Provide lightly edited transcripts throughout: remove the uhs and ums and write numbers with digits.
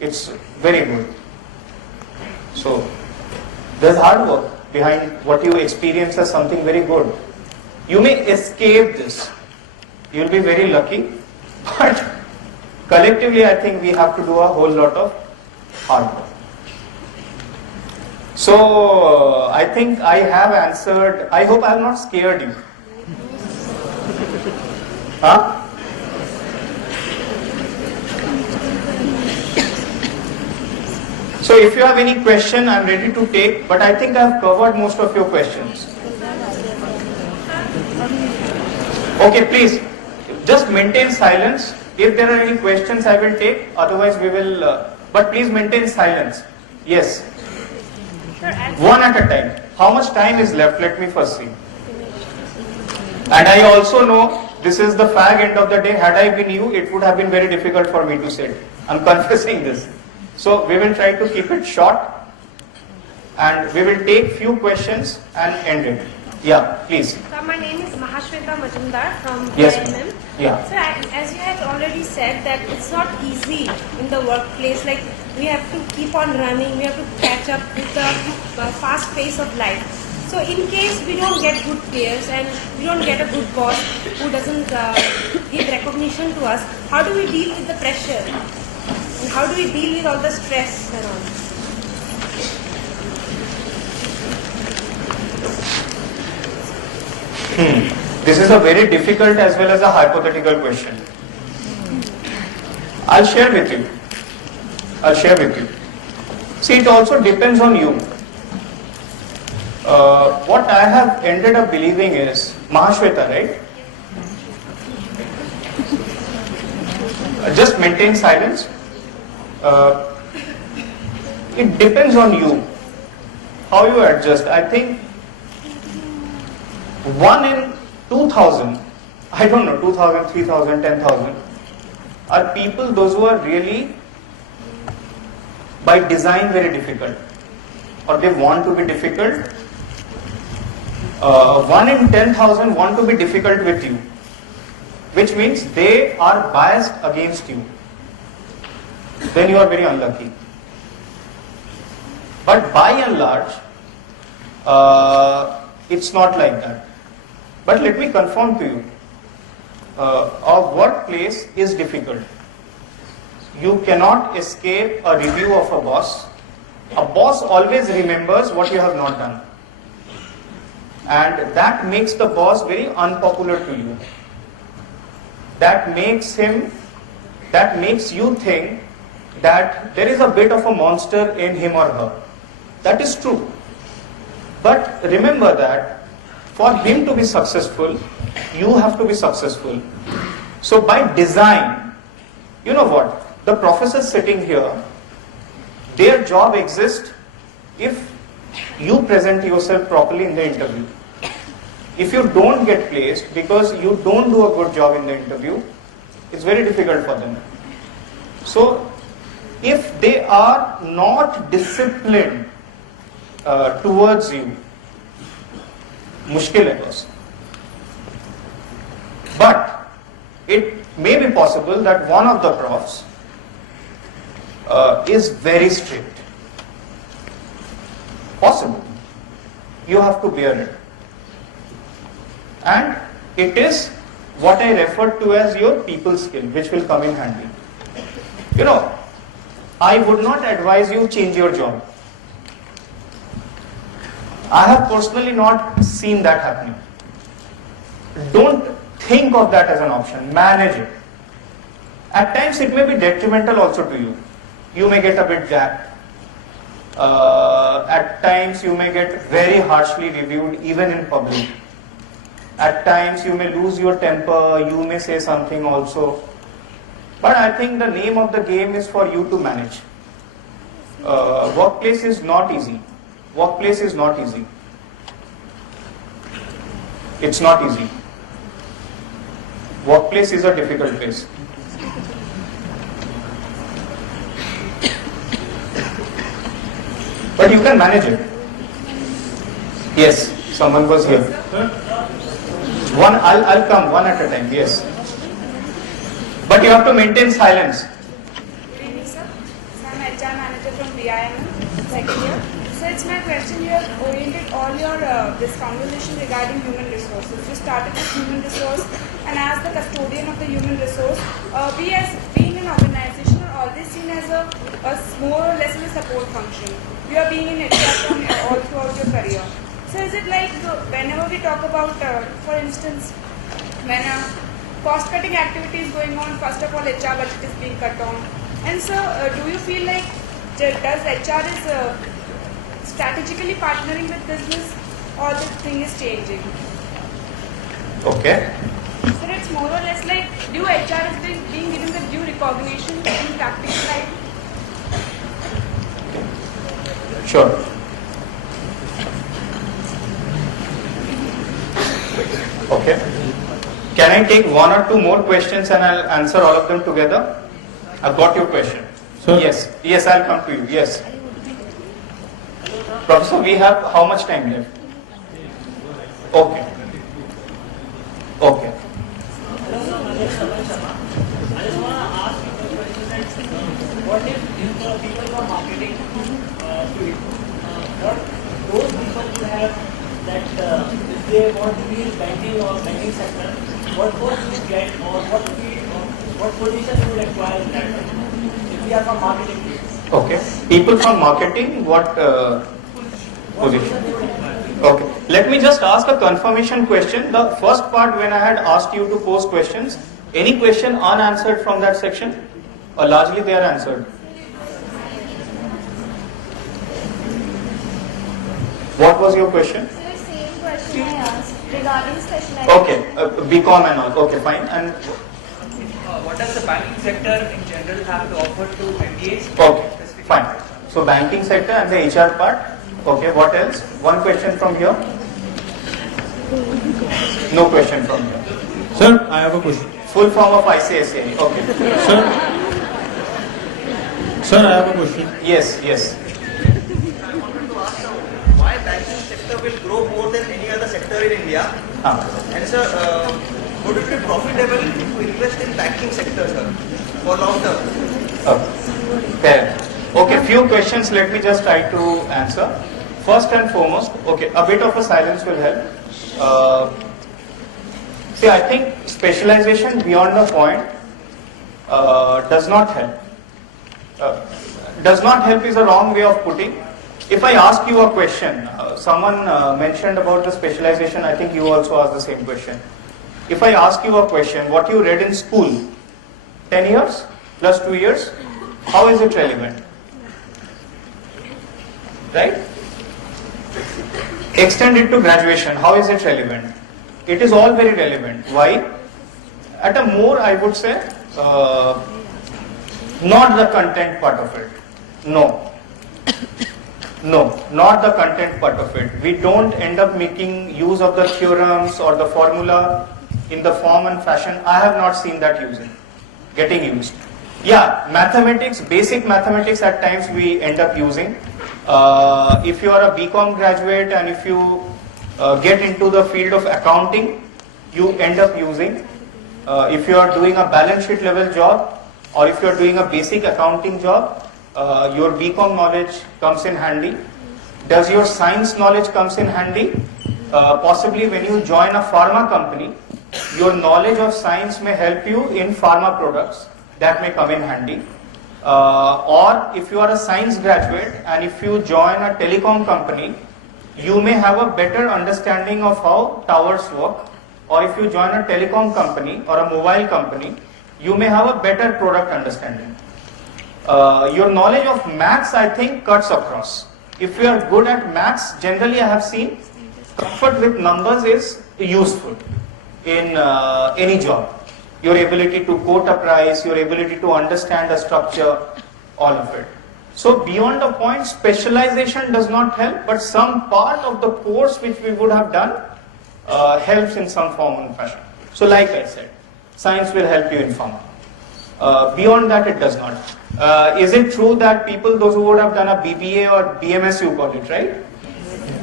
It's very good. So there's hard work behind what you experience as something very good. You may escape this. You'll be very lucky. But collectively, I think we have to do a whole lot of hard work. So I think I have answered. I hope I have not scared you. Huh? So if you have any question, I'm ready to take, but I think I've covered most of your questions. Okay, please, just maintain silence. If there are any questions, I will take, otherwise we will, but please maintain silence. Yes. One at a time. How much time is left? Let me first see. And I also know this is the fag end of the day. Had I been you, it would have been very difficult for me to say. I'm confessing this. So we will try to keep it short and we will take few questions and end it. Yeah, please. So my name is Mahashweta Majumdar from Yes, IIM. yeah. So as you have already said that it's not easy in the workplace, like we have to keep on running, we have to catch up with the fast pace of life. So in case we don't get good players and we don't get a good boss who doesn't give recognition to us, how do we deal with the pressure? And how do we deal with all the stress and all? This is a very difficult as well as a hypothetical question. I'll share with you. See, it also depends on you. What I have ended up believing is, Mahashweta, right? Just maintain silence. It depends on you, how you adjust. I think 1 in 2,000, I don't know, 2,000, 3,000, 10,000 are people, those who are really by design very difficult, or they want to be difficult. 1 in 10,000 want to be difficult with you, which means they are biased against you. Then you are very unlucky. But by and large, it's not like that. But let me confirm to you, a workplace is difficult. You cannot escape a review of a boss. A boss always remembers what you have not done. And that makes the boss very unpopular to you. That makes you think that there is a bit of a monster in him or her. That is true. But remember that for him to be successful, you have to be successful. So by design, you know what? The professors sitting here, their job exists if you present yourself properly in the interview. If you don't get placed because you don't do a good job in the interview, it's very difficult for them. So if they are not disciplined towards you, mushkil hai boss. But it may be possible that one of the profs is very strict. Possible. You have to bear it. And it is what I refer to as your people skill, which will come in handy. You know, I would not advise you change your job. I have personally not seen that happening. Don't think of that as an option. Manage it. At times it may be detrimental also to you. You may get a bit jacked. At times you may get very harshly reviewed even in public. At times you may lose your temper, you may say something also. But I think the name of the game is for you to manage. Workplace is not easy. Workplace is not easy. It's not easy. Workplace is a difficult place. But you can manage it. Yes, someone was here. I'll come one at a time, yes. But you have to maintain silence. Good evening, sir. AIMM, second year. So it's my question, you have oriented all your this conversation regarding human resources. You started with human resource, and as the custodian of the human resource, we as being an organization are always seen as a more or less in a support function. You are being in HR from all throughout your career. So is it like whenever we talk about, for instance, when a cost-cutting activity is going on, first of all HR budget is being cut on, and so do you feel like does HR is strategically partnering with business, or the thing is changing? Okay. So it's more or less like, do HR is being given the due recognition in practical life? Sure. Okay. Can I take one or two more questions and I'll answer all of them together? I've got your question. Sir? Yes. Yes, I'll come to you. Yes. Professor, we have how much time left? Okay. Okay. What if people from marketing do it? What those people who have that if they want to be in banking or banking sector, what course you get or what position you would acquire in that if we are from marketing field? Okay. People from marketing, what position? Okay. Let me just ask a confirmation question. The first part when I had asked you to pose questions, any question unanswered from that section? Or largely they are answered? What was your question? The same question I asked regarding specialization. Okay, BCom and all. Okay, fine. And What does the banking sector in general have to offer to MBAs? okay, fine. So banking sector and the HR part. Okay, what else? One question from here. No question from here. Sir, I have a question. Full form of ICSA. Okay. Sir, I have a question. Yes, yes. I wanted to ask why banking sector will grow more than any other sector in India? And sir, would it be profitable to invest in banking sector, sir, for long term? Fair. Okay, few questions. Let me just try to answer. First and foremost, okay, a bit of a silence will help. See, I think specialization beyond the point does not help. Does not help is a wrong way of putting. If I ask you a question, someone mentioned about the specialization, I think you also asked the same question. If I ask you a question, what you read in school, 10 years plus 2 years, how is it relevant? Right? Extend it to graduation, how is it relevant? It is all very relevant. Why? At a more, I would say, not the content part of it. No. No, not the content part of it. We don't end up making use of the theorems or the formula in the form and fashion. I have not seen that getting used. Yeah, mathematics, basic mathematics at times we end up using. If you are a BCom graduate and if you get into the field of accounting, you end up using. If you are doing a balance sheet level job or if you are doing a basic accounting job, your BCom knowledge comes in handy. Does your science knowledge comes in handy? Possibly when you join a pharma company, your knowledge of science may help you in pharma products. That may come in handy. Or if you are a science graduate and if you join a telecom company, you may have a better understanding of how towers work. Or if you join a telecom company or a mobile company, you may have a better product understanding. Your knowledge of maths, I think, cuts across. If you are good at maths, generally I have seen comfort with numbers is useful in any job. Your ability to quote a price, your ability to understand a structure, all of it. So beyond the point, specialization does not help, but some part of the course which we would have done helps in some form and fashion. So like I said, science will help you in pharma. Beyond that, it does not. Is it true that people, those who would have done a BBA or BMS, you call it, right?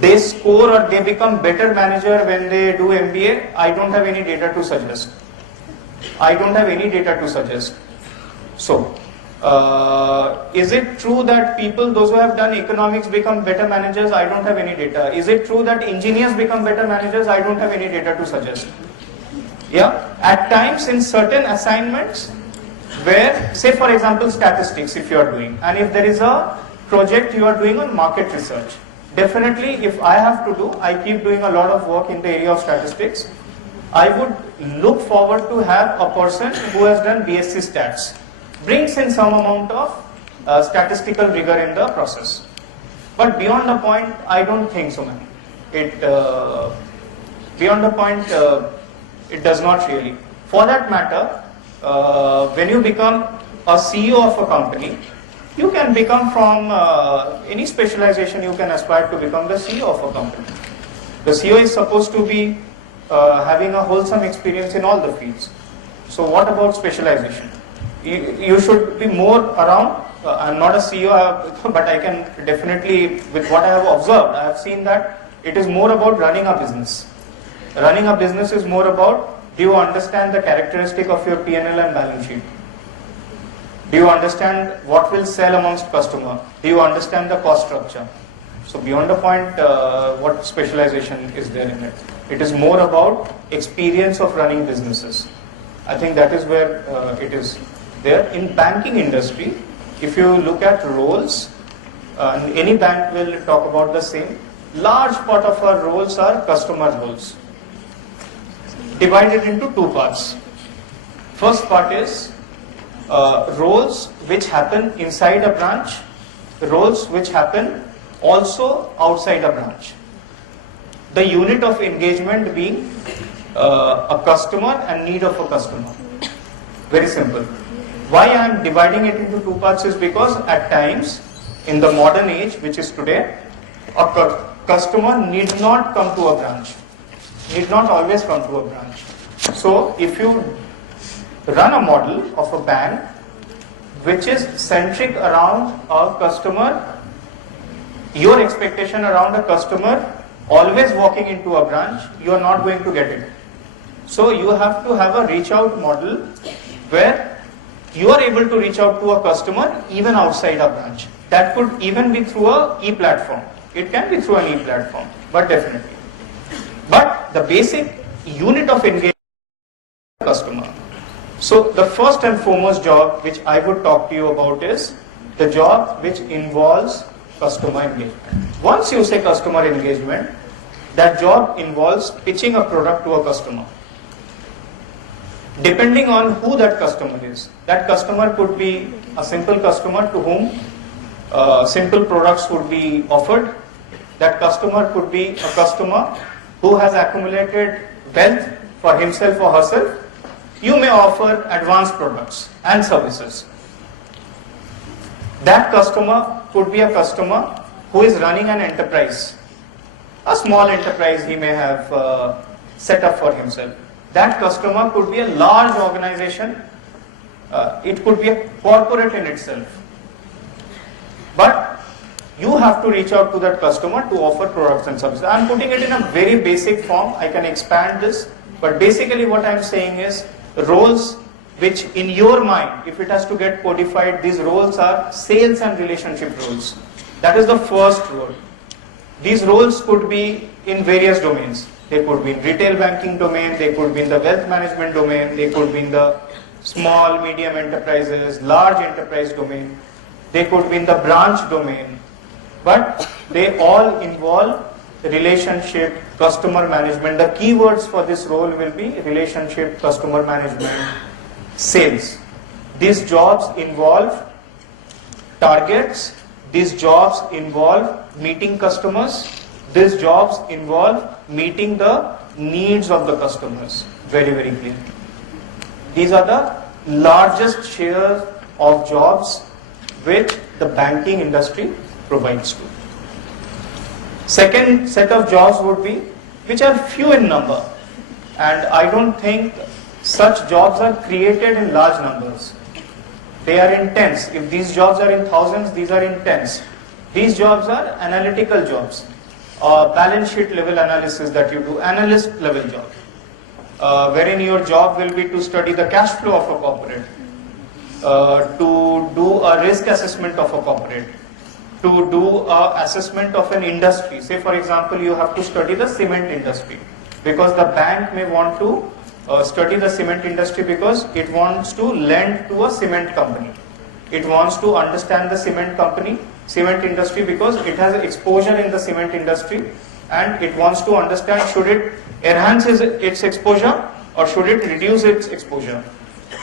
They score or they become better manager when they do MBA? I don't have any data to suggest. I don't have any data to suggest. So, Is it true that people, those who have done economics, become better managers? I don't have any data. Is it true that engineers become better managers? I don't have any data to suggest. Yeah, at times in certain assignments where, say for example, statistics if you are doing, and if there is a project you are doing on market research, definitely if I have to do, I keep doing a lot of work in the area of statistics, I would look forward to have a person who has done BSc Stats, brings in some amount of statistical rigor in the process. But beyond the point, I don't think so, man. Beyond the point, it does not really. For that matter, when you become a CEO of a company, you can become from any specialization, you can aspire to become the CEO of a company. The CEO is supposed to be having a wholesome experience in all the fields. So what about specialization? You should be more around, I'm not a CEO, but I can definitely, with what I have observed, I have seen that it is more about running a business. Running a business is more about, do you understand the characteristic of your P&L and balance sheet? Do you understand what will sell amongst customer? Do you understand the cost structure? So beyond the point, what specialization is there in it? It is more about experience of running businesses. I think that is where it is there. In banking industry, if you look at roles, any bank will talk about the same. Large part of our roles are customer roles, divided into two parts. First part is roles which happen inside a branch, roles which happen also outside a branch. The unit of engagement being a customer and need of a customer. Very simple. Why I am dividing it into two parts is because at times in the modern age, which is today, a customer need not come to a branch, need not always come to a branch. So if you run a model of a bank which is centric around a customer, your expectation around a customer always walking into a branch, you are not going to get it. So you have to have a reach out model where you are able to reach out to a customer even outside a branch. That could even be through a e-platform. It can be through an e-platform, but definitely. But the basic unit of engagement is customer. So the first and foremost job which I would talk to you about is the job which involves customer engagement. Once you say customer engagement, that job involves pitching a product to a customer. Depending on who that customer is. That customer could be a simple customer to whom simple products would be offered. That customer could be a customer who has accumulated wealth for himself or herself. You may offer advanced products and services. That customer could be a customer who is running an enterprise. A small enterprise he may have set up for himself. That customer could be a large organization. It could be a corporate in itself. But you have to reach out to that customer to offer products and services. I am putting it in a very basic form. I can expand this. But basically what I am saying is roles which in your mind, if it has to get codified, these roles are sales and relationship roles. That is the first role. These roles could be in various domains. They could be in retail banking domain, they could be in the wealth management domain, they could be in the small, medium enterprises, large enterprise domain, they could be in the branch domain. But they all involve relationship, customer management. The keywords for this role will be relationship, customer management, sales. These jobs involve targets, these jobs involve meeting customers, these jobs involve meeting the needs of the customers. Very, very clear. These are the largest shares of jobs which the banking industry provides to. Second set of jobs would be, which are few in number, and I don't think such jobs are created in large numbers. They are in tens. If these jobs are in thousands, these are in tens. These jobs are analytical jobs, balance sheet level analysis that you do, analyst level job, wherein your job will be to study the cash flow of a corporate. to do a risk assessment of a corporate, to do a assessment of an industry. Say for example, you have to study the cement industry because the bank may want to study the cement industry because it wants to lend to a cement company. It wants to understand the cement industry because it has exposure in the cement industry, and it wants to understand should it enhance its exposure or should it reduce its exposure.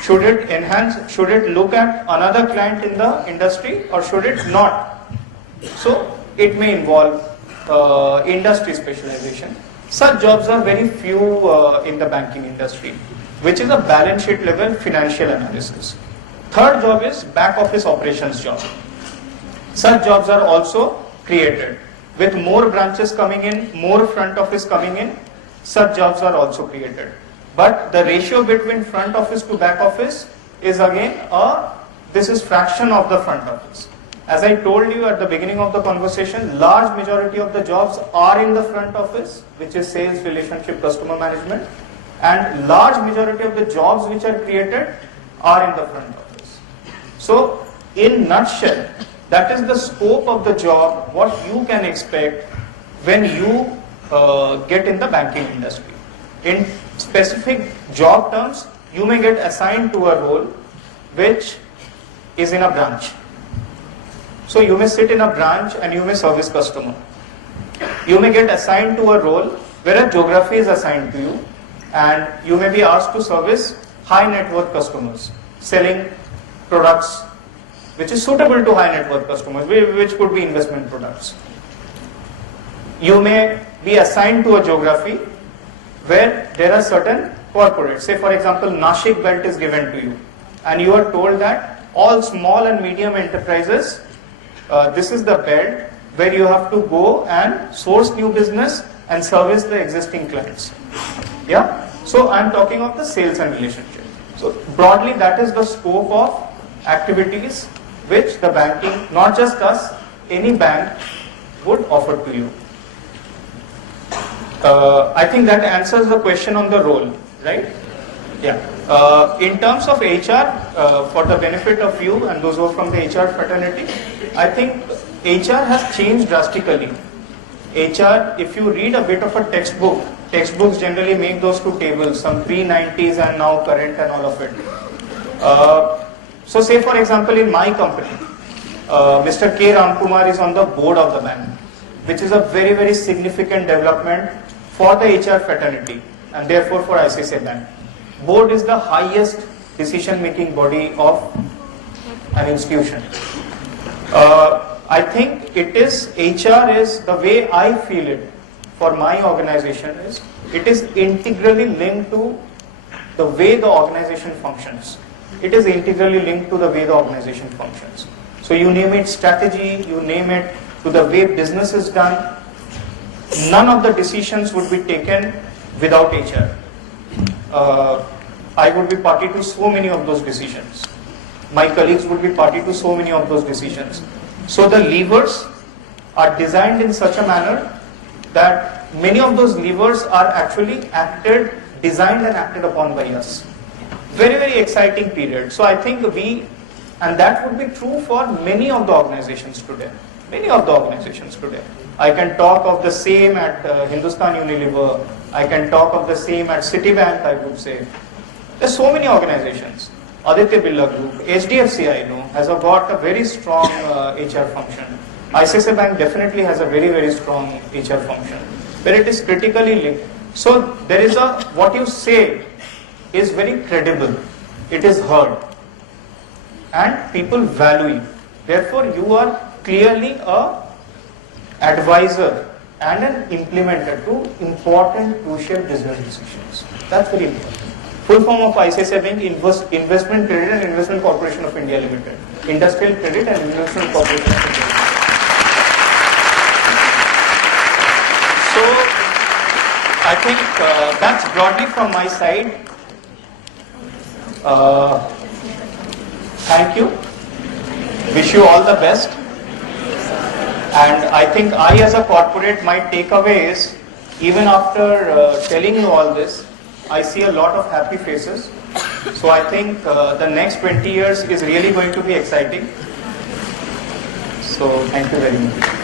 Should it enhance, should it look at another client in the industry or should it not? So it may involve industry specialization. Such jobs are very few in the banking industry, which is a balance sheet level financial analysis. Third job is back office operations job. Such jobs are also created. With more branches coming in, more front office coming in, such jobs are also created. But the ratio between front office to back office is again this is fraction of the front office. As I told you at the beginning of the conversation, large majority of the jobs are in the front office, which is sales, relationship, customer management, and large majority of the jobs which are created are in the front office. So, in nutshell, that is the scope of the job, what you can expect when you get in the banking industry. In specific job terms, you may get assigned to a role which is in a branch. So you may sit in a branch and you may service customer. You may get assigned to a role where a geography is assigned to you, and you may be asked to service high net worth customers, selling products which is suitable to high net worth customers, which could be investment products. You may be assigned to a geography where there are certain corporates. Say for example, Nashik belt is given to you, and you are told that all small and medium enterprises, this is the belt where you have to go and source new business and service the existing clients. Yeah? So I am talking of the sales and relationship. So broadly, that is the scope of activities which the banking, not just us, any bank would offer to you. I think that answers the question on the role, right? Yeah. In terms of HR, for the benefit of you and those who are from the HR fraternity, I think HR has changed drastically. HR, if you read a bit of a textbook, textbooks generally make those two tables, some pre-90s and now current and all of it. So say for example in my company, Mr. K. Ramkumar is on the board of the bank, which is a very, very significant development for the HR fraternity and therefore for ICICI Bank. Board is the highest decision-making body of an institution. I think it is, HR is, the way I feel it for my organization is, it is integrally linked to the way the organization functions. It is integrally linked to the way the organization functions. So you name it strategy, you name it to the way business is done. None of the decisions would be taken without HR. I would be party to so many of those decisions. My colleagues would be party to so many of those decisions. So the levers are designed in such a manner that many of those levers are actually designed and acted upon by us. Very, very exciting period. So I think and that would be true for many of the organizations today. Many of the organizations today. I can talk of the same at Hindustan Unilever. I can talk of the same at Citibank, I would say. There's so many organizations. Aditya Birla Group, HDFC I know, has got a very strong HR function. ICICI Bank definitely has a very, very strong HR function, where it is critically linked. So there is what you say is very credible. It is heard. And people value you. Therefore, you are clearly a advisor and an implementer to important, crucial business decisions. That's very important. Full form of ICICI Bank, Investment Credit and Investment Corporation of India Limited. Industrial Credit and Investment Corporation of India. So, I think that's broadly from my side. Thank you. Wish you all the best. And I think I as a corporate, my takeaway is, even after telling you all this, I see a lot of happy faces. So I think the next 20 years is really going to be exciting. So thank you very much.